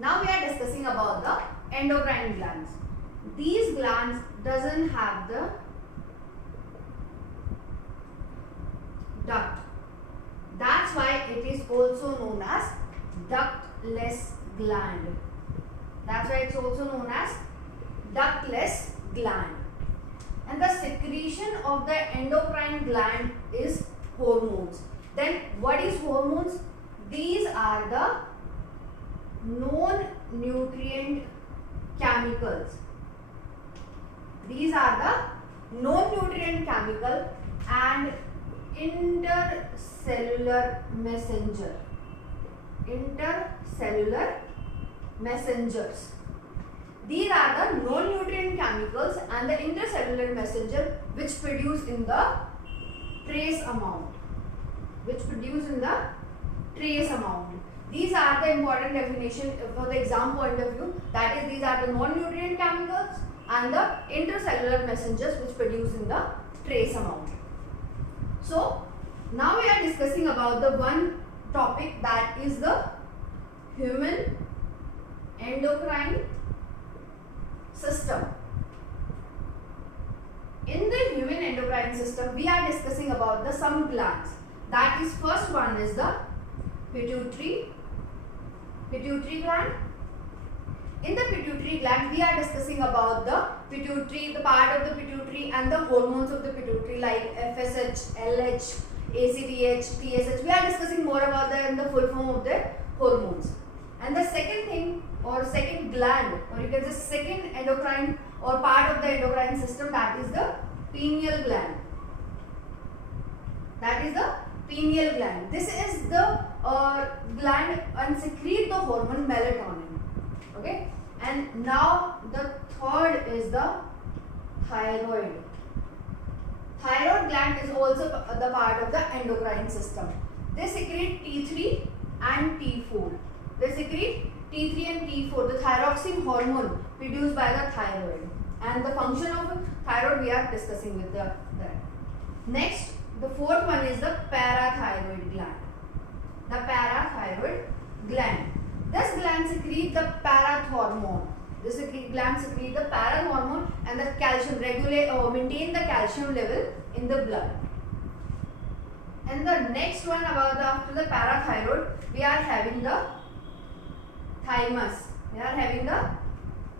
Now we are discussing about the endocrine glands. These glands doesn't have the duct. That's why it is also known as ductless gland. That's why it's also known as ductless gland. And the secretion of the endocrine gland is hormones. Then what is hormones? These are the non-nutrient chemicals. These are the non-nutrient chemical and intercellular messenger. Intercellular messengers. These are the non-nutrient chemicals and the intercellular messenger which produce in the trace amount. These are the important definition for the exam point of view. That is, these are the non-nutrient chemicals and the intercellular messengers which produce in the trace amount. So now we are discussing about the one topic, that is the human endocrine system. In the human endocrine system, we are discussing about the some glands. That is, first one is the pituitary gland. In the pituitary gland, we are discussing about the pituitary, the part of the pituitary and the hormones of the pituitary like FSH, LH, ACTH, TSH. We are discussing more about the in the full form of the hormones. And the second thing, or second gland, or you can say second endocrine or part of the endocrine system, that is the pineal gland. This is the gland and secrete the hormone melatonin. Okay. And now the third is the thyroid. Thyroid gland is also the part of the endocrine system. They secrete T3 and T4. They secrete T3 and T4, the thyroxine hormone produced by the thyroid. And the function of thyroid we are discussing with that. Next, the fourth one is the parathyroid gland. The parathyroid gland. This gland secretes the parathormone. This gland secretes the parathormone and the calcium, regulate or maintain the calcium level in the blood. And the next one about after the parathyroid, we are having the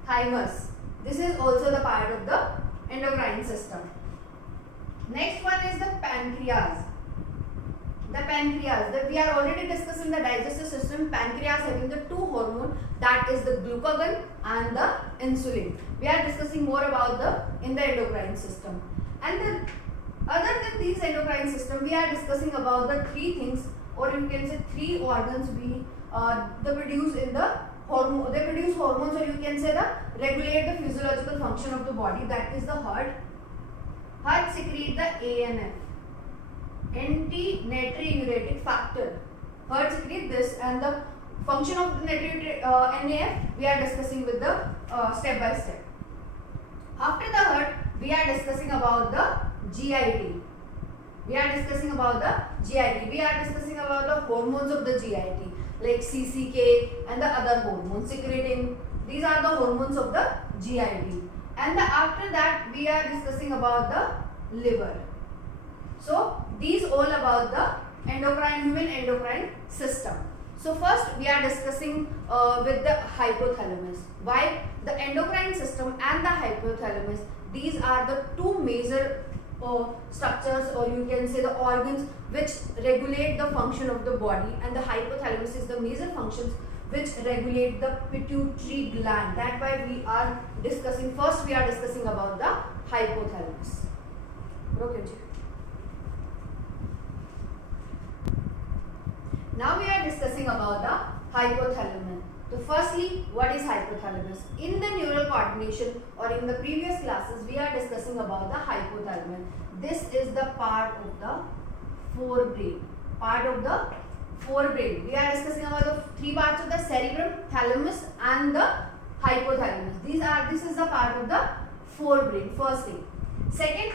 thymus. This is also the part of the endocrine system. Next one is the pancreas. We are already discussing the digestive system. Pancreas having the two hormones, that is the glucagon and the insulin. We are discussing more about in the endocrine system. And then other than these endocrine system, we are discussing about the three things, or you can say three organs they produce in the hormone. They produce hormones, or you can say the regulate the physiological function of the body. That is the heart. Heart secrete the ANF, anti-natriuretic factor. Heart secrete this, and the function of the NAF we are discussing with the step by step. After the heart, we are discussing about the GIT. We are discussing about the hormones of the GIT, like CCK and the other hormones secreting. These are the hormones of the GIT. And after that, we are discussing about the liver. So these all about the human endocrine system. So first we are discussing with the hypothalamus. Why? The endocrine system and the hypothalamus, these are the two major structures, or you can say the organs which regulate the function of the body, and the hypothalamus is the major functions which regulate the pituitary gland. That's why we are discussing, first we are discussing about the hypothalamus. Okay. Now we are discussing about the hypothalamus. So firstly, what is hypothalamus? In the neural coordination or in the previous classes, we are discussing about the hypothalamus. This is the part of the forebrain. We are discussing about the three parts of the cerebrum, thalamus and the hypothalamus. This is the part of the forebrain, first thing. Second,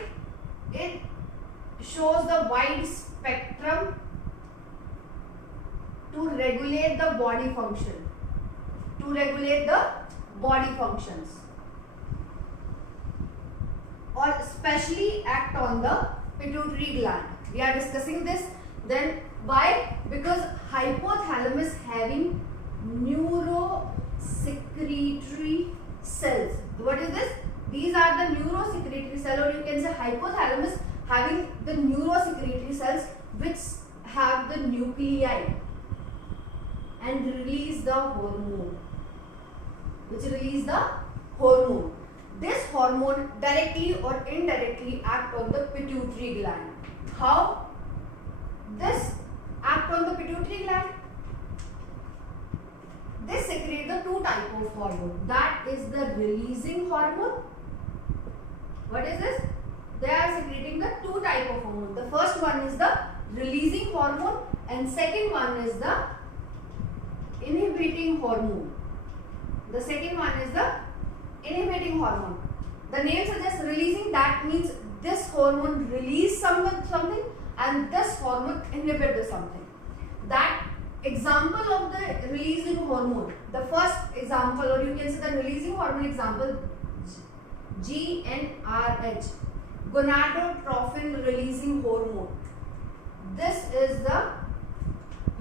it shows the wide spectrum to regulate the body function. to regulate the body functions or especially act on the pituitary gland. We are discussing this. Then why? Because hypothalamus having neurosecretory cells. What is this? These are the neurosecretory cells, or you can say hypothalamus having the neurosecretory cells which have the nuclei and release the hormone. This hormone directly or indirectly act on the pituitary gland. How this act on the pituitary gland? This secrete the two type of hormone. That is the releasing hormone. What is this? They are secreting the two type of hormone. The first one is the releasing hormone and second one is the inhibiting hormone. The second one is the inhibiting hormone. The name suggests releasing, that means this hormone release something and this hormone inhibit the something. That example of the releasing hormone, the first example, or you can say the releasing hormone example, GnRH, gonadotrophin releasing hormone. This is the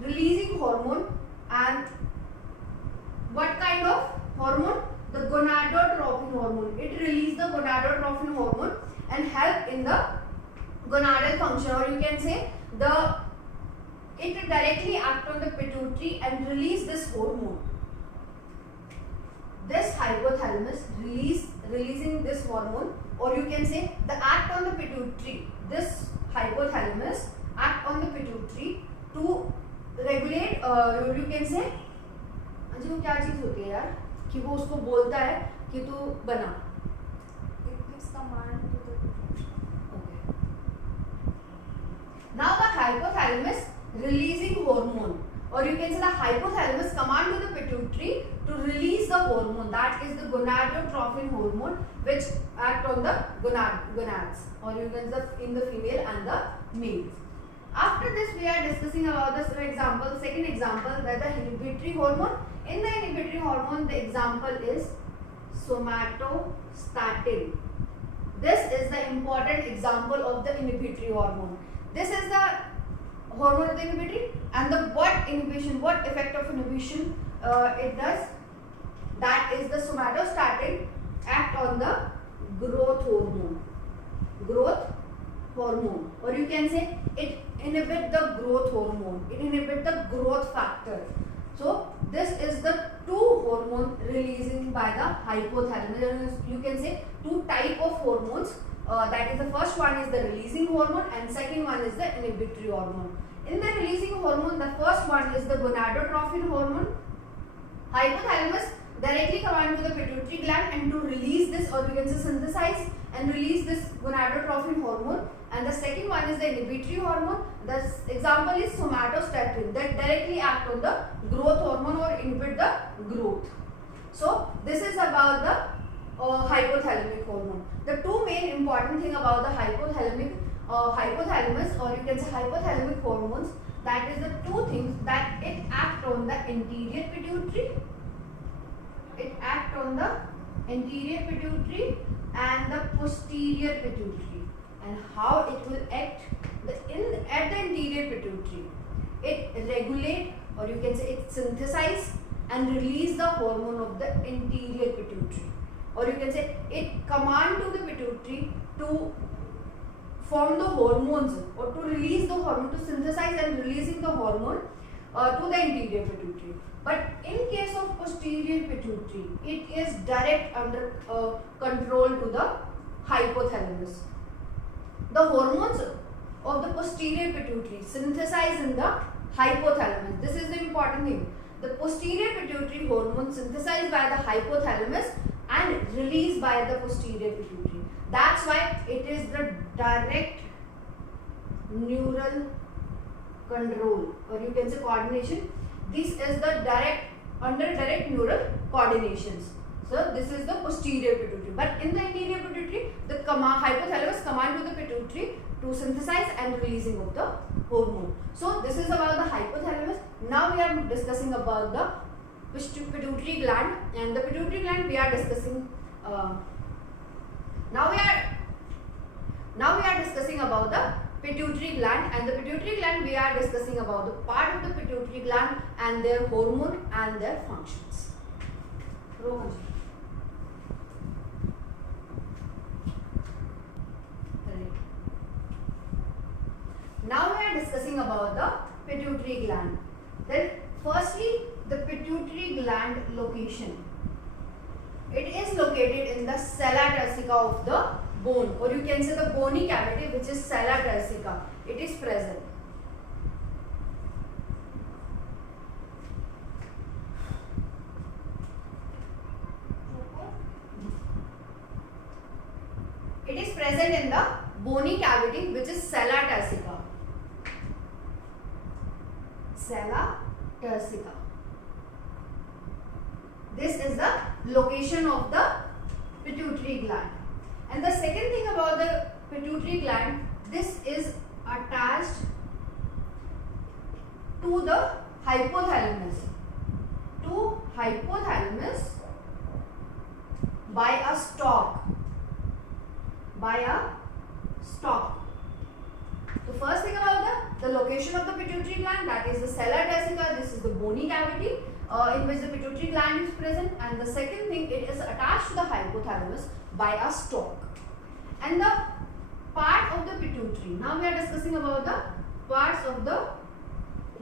releasing hormone. And what kind of hormone? The gonadotrophin hormone. It releases the gonadotrophin hormone and help in the gonadal function, or you can say it directly act on the pituitary and release this hormone. This hypothalamus releasing this hormone, or you can say the act on the pituitary. This hypothalamus act on the pituitary to regulate, you can say, अच्छा वो क्या चीज होती है यार कि वो उसको बोलता है कि तू बना. It gives command to the Okay. Now the hypothalamus releasing hormone, or you can say the hypothalamus command to the pituitary to release the hormone, that is the gonadotrophin hormone, which act on the gonads, or you can say in the female and the male. After this, we are discussing about the second example, that the inhibitory hormone. In the inhibitory hormone, the example is somatostatin. This is the important example of the inhibitory hormone. This is the hormone of the inhibitory, and the what effect of inhibition it does? That is the somatostatin act on the growth hormone, or you can say it inhibit the growth hormone, it inhibit the growth factor. So this is the two hormone releasing by the hypothalamus. You can say two type of hormones. That is, the first one is the releasing hormone and second one is the inhibitory hormone. In the releasing hormone, the first one is the gonadotrophin hormone. Hypothalamus directly command to the pituitary gland and to release this, or you can say synthesize and release this gonadotrophin hormone. And the second one is the inhibitory hormone. The example is somatostatin, that directly act on the growth hormone or inhibit the growth. So this is about the hypothalamic hormone. The two main important thing about the hypothalamus, or you can say hypothalamic hormones, that is the two things, that it act on the anterior pituitary. It act on the anterior pituitary and the posterior pituitary. And how it will act at the anterior pituitary? It regulate, or you can say it synthesize and release the hormone of the anterior pituitary, or you can say it command to the pituitary to form the hormones, or to release the hormone, to synthesize and releasing the hormone to the anterior pituitary. But in case of posterior pituitary, it is direct under control to the hypothalamus. The hormones of the posterior pituitary synthesize in the hypothalamus. This is the important thing. The posterior pituitary hormone synthesized by the hypothalamus and released by the posterior pituitary. That's why it is the direct neural control, or you can say coordination. This is the direct neural coordinations. So this is the posterior pituitary. But in the anterior pituitary, the hypothalamus command to the pituitary to synthesize and releasing of the hormone. So this is about the hypothalamus. Now we are discussing about the pituitary gland, and the pituitary gland we are discussing. Now we are discussing about the pituitary gland, and the pituitary gland we are discussing about the part of the pituitary gland and their hormone and their functions. Rohan ji. Now we are discussing about the pituitary gland. Then firstly, the pituitary gland location. It is located in the sella turcica of the bone, or you can say the bony cavity, which is sella turcica. It is present. It is present in the bony cavity, which is sella turcica. Sella turcica. This is the location of the pituitary gland. And the second thing about the pituitary gland, this is attached to the hypothalamus. To hypothalamus by a stalk. By a stalk. The first thing about the location of the pituitary gland, that is the sella turcica. This is the bony cavity in which the pituitary gland is present, and the second thing, it is attached to the hypothalamus by a stalk. And the part of the pituitary, now we are discussing about the parts of the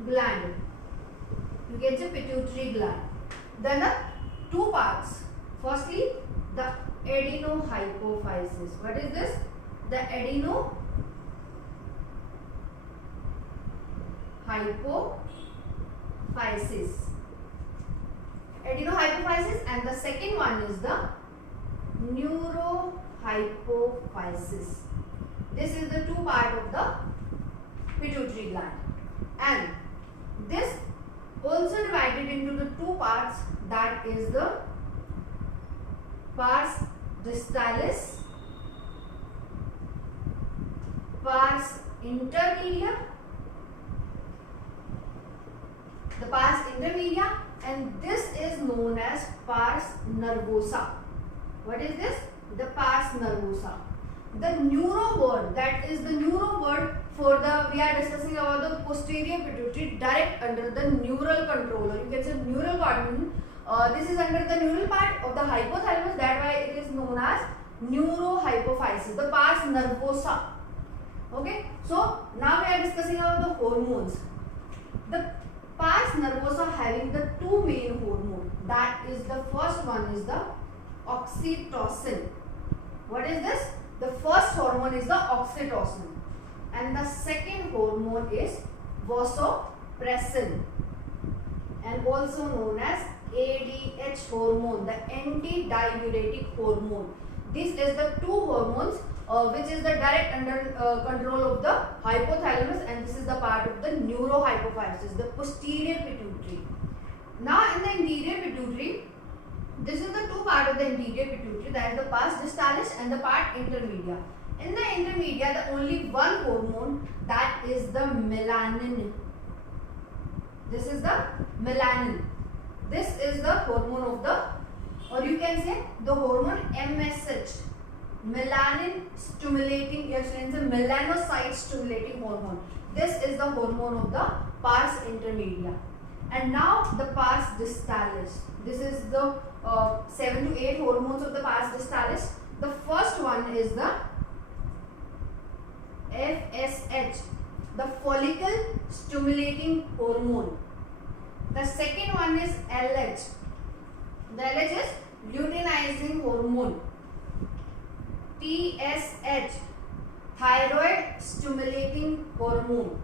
gland. You get the pituitary gland. Then the two parts. Firstly, the adenohypophysis. What is this? The adenohypophysis. Adenohypophysis, and the second one is the neurohypophysis. This is the two part of the pituitary gland, and this also divided into the two parts, that is the pars distalis, pars intermedia, the pars intermedia, and this is known as pars nervosa. What is this? The pars nervosa. The neuro word, that is the neuro word for the, we are discussing about the posterior pituitary direct under the neural control, or you can say neural coordination. This is under the neural part of the hypothalamus, that why it is known as neurohypophysis, the pars nervosa. Okay, so now we are discussing about the hormones. The pars nervosa having the two main hormones, that is the first one is the oxytocin. What is this? The first hormone is the oxytocin, and the second hormone is vasopressin, and also known as ADH hormone, the antidiuretic hormone. This is the two hormones which is the direct under control of the hypothalamus, and this is the part of the neurohypophysis, the posterior pituitary. Now in the anterior pituitary, this is the two part of the anterior pituitary, that is the pars distalis and the part intermedia. In the intermedia, the only one hormone, that is the melanin. This is the melanin. This is the hormone of the, or you can say the hormone MSH, melanin stimulating, yes, it's a melanocyte stimulating hormone. This is the hormone of the pars intermedia. And now the pars distalis. This is the 7 to 8 hormones of the pars distalis. The first one is the FSH, the follicle stimulating hormone. The second one is LH. The LH is luteinizing hormone. TSH, thyroid stimulating hormone.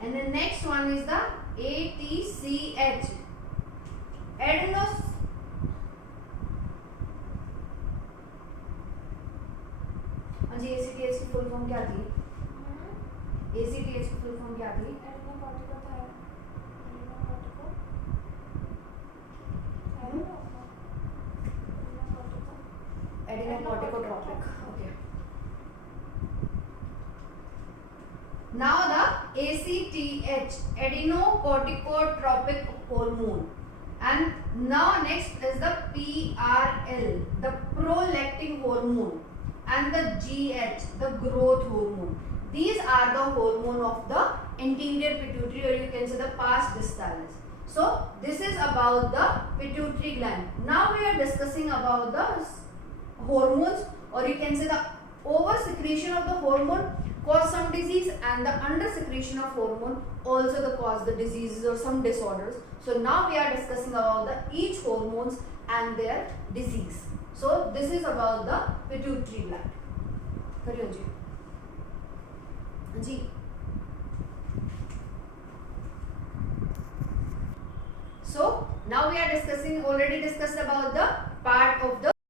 And the next one is the ATCH, adenos. हाँ जी, ACTH की full form क्या थी? ACTH की full form क्या थी? Adenocorticotropic. Okay. Now the ACTH, adenocorticotropic hormone. And now next is the PRL, the prolactin hormone, and the GH, the growth hormone. These are the hormone of the anterior pituitary, or you can say the pars distalis. So this is about the pituitary gland. Now we are discussing about the hormones, or you can say the over secretion of the hormone cause some disease, and the under secretion of hormone also the cause the diseases or some disorders. So now we are discussing about the each hormones and their disease. So this is about the pituitary gland. करियो जी जी. So now we are discussing, already discussed about the part of the